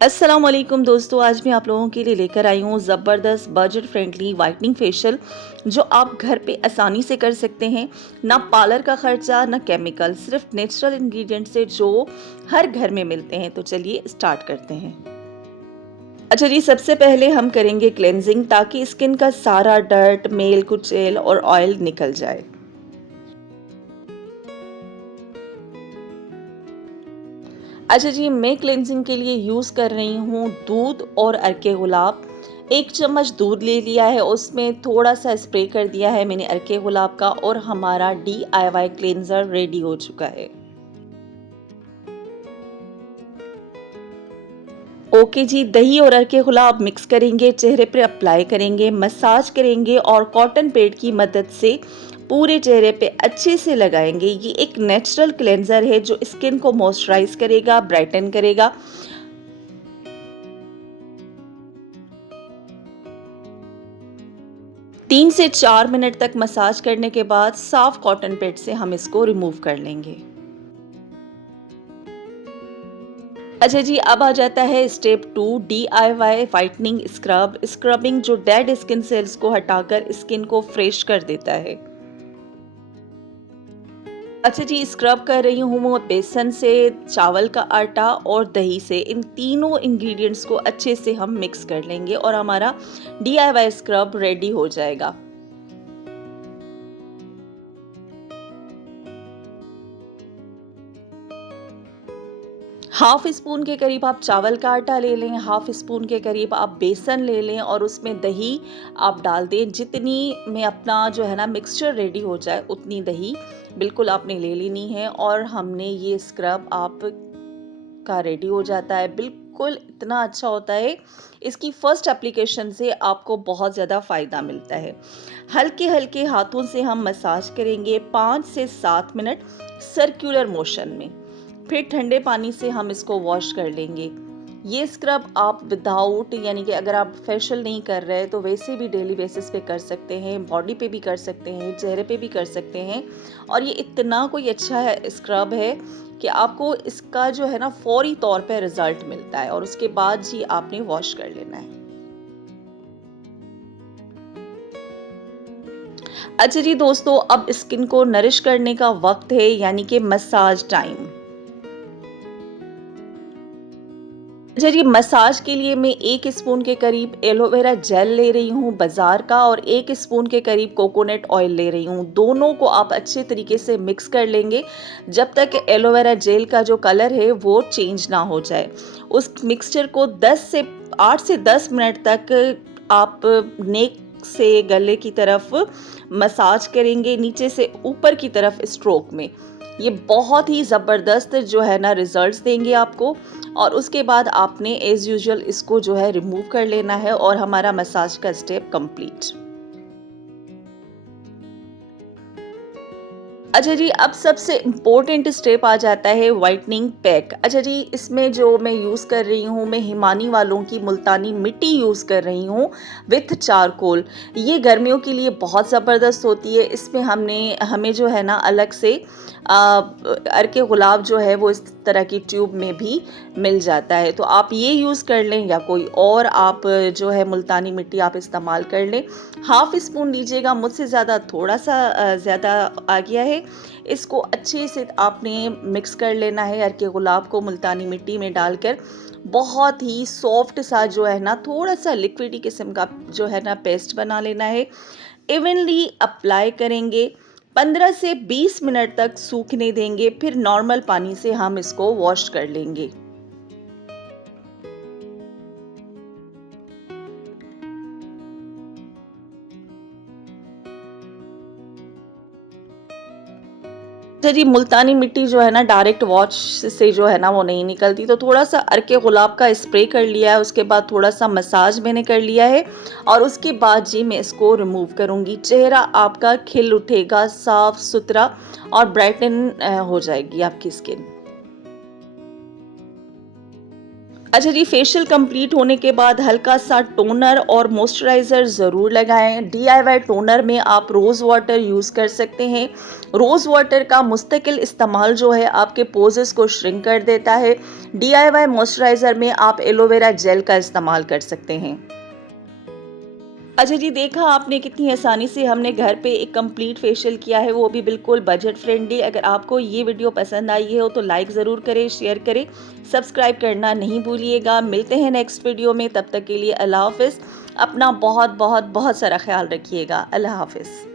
अस्सलाम वालेकुम दोस्तों, आज मैं आप लोगों के लिए लेकर आई हूँ ज़बरदस्त बजट फ्रेंडली वाइटनिंग फेशियल जो आप घर पे आसानी से कर सकते हैं। ना पार्लर का खर्चा ना केमिकल, सिर्फ नेचुरल इंग्रेडिएंट से जो हर घर में मिलते हैं। तो चलिए स्टार्ट करते हैं। अच्छा जी, सबसे पहले हम करेंगे क्लेंजिंग ताकि स्किन का सारा डर्ट, मेल कुचैल और ऑयल निकल जाए। अच्छा जी, मैं क्लेंजिंग के लिए यूज़ कर रही हूँ दूध और अर्के गुलाब। 1 चम्मच दूध ले लिया है, उसमें थोड़ा-सा स्प्रे कर दिया है मैंने अर्के गुलाब का और हमारा DIY क्लेंज़र रेडी हो चुका है। ओके जी, दही और अर्के गुलाब मिक्स करेंगे, चेहरे पे अप्लाई करेंगे, मसाज करेंगे और कॉटन पैड की मदद से पूरे चेहरे पे अच्छे से लगाएंगे। ये एक नेचुरल क्लेंज़र है जो स्किन को मॉइस्चराइज़ करेगा, ब्राइटन करेगा। 3 से 4 मिनट तक मसाज करने के बाद साफ कॉटन पैड से हम इसको रिमूव कर लेंगे। अच्छा जी, अब आ जाता है step 2, DIY whitening scrub. Scrubbing जो डेड स्किन सेल्स को हटाकर स्किन को फ्रेश कर देता है। अच्छा जी, स्क्रब कर रही हूँ मैं बेसन से, चावल का आटा और दही से। इन तीनों इंग्रेडिएंट्स को अच्छे से हम मिक्स कर लेंगे और हमारा DIY स्क्रब रेडी हो जाएगा। हाफ स्पून के करीब आप चावल का आटा ले लें, हाफ स्पून के करीब आप बेसन ले लें और उसमें दही आप डाल दें। जितनी में अपना जो है ना मिक्सचर रेडी हो जाए उतनी दही बिल्कुल आपने ले लेनी है और हमने ये स्क्रब आप का रेडी हो जाता है। बिल्कुल इतना अच्छा होता है, इसकी फर्स्ट एप्लीकेशन से आपको बहुत ज़्यादा फ़ायदा मिलता है। हल्के हल्के हाथों से हम मसाज करेंगे 5 से 7 मिनट सर्कुलर मोशन में। फिर ठंडे पानी से हम इसको वॉश कर लेंगे। ये स्क्रब आप विदाउट यानी कि अगर आप फेशियल नहीं कर रहे तो वैसे भी डेली बेसिस पे कर सकते हैं, बॉडी पे भी कर सकते हैं, चेहरे पे भी कर सकते हैं। और ये इतना कोई अच्छा है स्क्रब है कि आपको इसका जो है ना फौरी तौर पे रिजल्ट मिलता है और उसके बाद जी आपने वॉश कर लेना है। अच्छा जी दोस्तों, अब स्किन को नरिश करने का वक्त है यानी कि मसाज टाइम। अच्छा जी, मसाज के लिए मैं 1 स्पून के करीब एलोवेरा जेल ले रही हूँ बाज़ार का और 1 स्पून के करीब कोकोनट ऑयल ले रही हूँ। दोनों को आप अच्छे तरीके से मिक्स कर लेंगे जब तक एलोवेरा जेल का जो कलर है वो चेंज ना हो जाए। उस मिक्सचर को 8 से 10 मिनट तक आप नेक से गले की तरफ मसाज करेंगे, नीचे से ऊपर की तरफ स्ट्रोक में। ये बहुत ही ज़बरदस्त जो है ना रिजल्ट्स देंगे आपको। और उसके बाद आपने एज़ यूजुअल इसको जो है रिमूव कर लेना है और हमारा मसाज का स्टेप कंप्लीट। अच्छा जी, अब सबसे इम्पोर्टेंट स्टेप आ जाता है व्हाइटनिंग पैक। अच्छा जी, इसमें जो मैं यूज़ कर रही हूँ, मैं हिमानी वालों की मुल्तानी मिट्टी यूज़ कर रही हूँ विथ चारकोल। ये गर्मियों के लिए बहुत ज़बरदस्त होती है। इसमें हमें जो है ना अलग से अर्के गुलाब जो है वो इस तरह की ट्यूब में भी मिल जाता है। तो आप ये यूज़ कर लें या कोई और आप जो है मुल्तानी मिट्टी आप इस्तेमाल कर लें। हाफ स्पून लीजिएगा, मुझसे ज़्यादा थोड़ा सा ज़्यादा आ गया है। इसको अच्छे से आपने मिक्स कर लेना है अर्के गुलाब को मुल्तानी मिट्टी में डालकर। बहुत ही सॉफ्ट सा जो है ना थोड़ा सा लिक्विडी किस्म का जो है ना पेस्ट बना लेना है। इवनली अप्लाई करेंगे, 15 से 20 मिनट तक सूखने देंगे, फिर नॉर्मल पानी से हम इसको वॉश कर लेंगे। अच्छा जी, मुल्तानी मिट्टी जो है ना डायरेक्ट वॉश से जो है ना वो नहीं निकलती, तो थोड़ा-सा अर्के गुलाब का स्प्रे कर लिया है, उसके बाद थोड़ा-सा मसाज मैंने कर लिया है और उसके बाद जी मैं इसको रिमूव करूँगी। चेहरा आपका खिल उठेगा, साफ-सुथरा और ब्राइटन हो जाएगी आपकी स्किन। अच्छा जी, फेशियल कंप्लीट होने के बाद हल्का सा टोनर और मॉइस्चराइज़र ज़रूर लगाएं। डीआईवाई टोनर में आप रोज़ वाटर यूज़ कर सकते हैं। रोज़ वाटर का मुस्तकिल इस्तेमाल जो है आपके पोर्स को श्रिंक कर देता है। डीआईवाई मॉइस्चराइज़र में आप एलोवेरा जेल का इस्तेमाल कर सकते हैं। अच्छा जी, देखा आपने कितनी आसानी से हमने घर पे एक कंप्लीट फेशियल किया है, वो भी बिल्कुल बजट फ्रेंडली। अगर आपको ये वीडियो पसंद आई हो तो लाइक ज़रूर करें, शेयर करें, सब्सक्राइब करना नहीं भूलिएगा। मिलते हैं नेक्स्ट वीडियो में, तब तक के लिए अल्लाह हाफ़िज़। अपना बहुत बहुत बहुत सारा ख्याल रखिएगा। अल्लाह हाफ़िज़।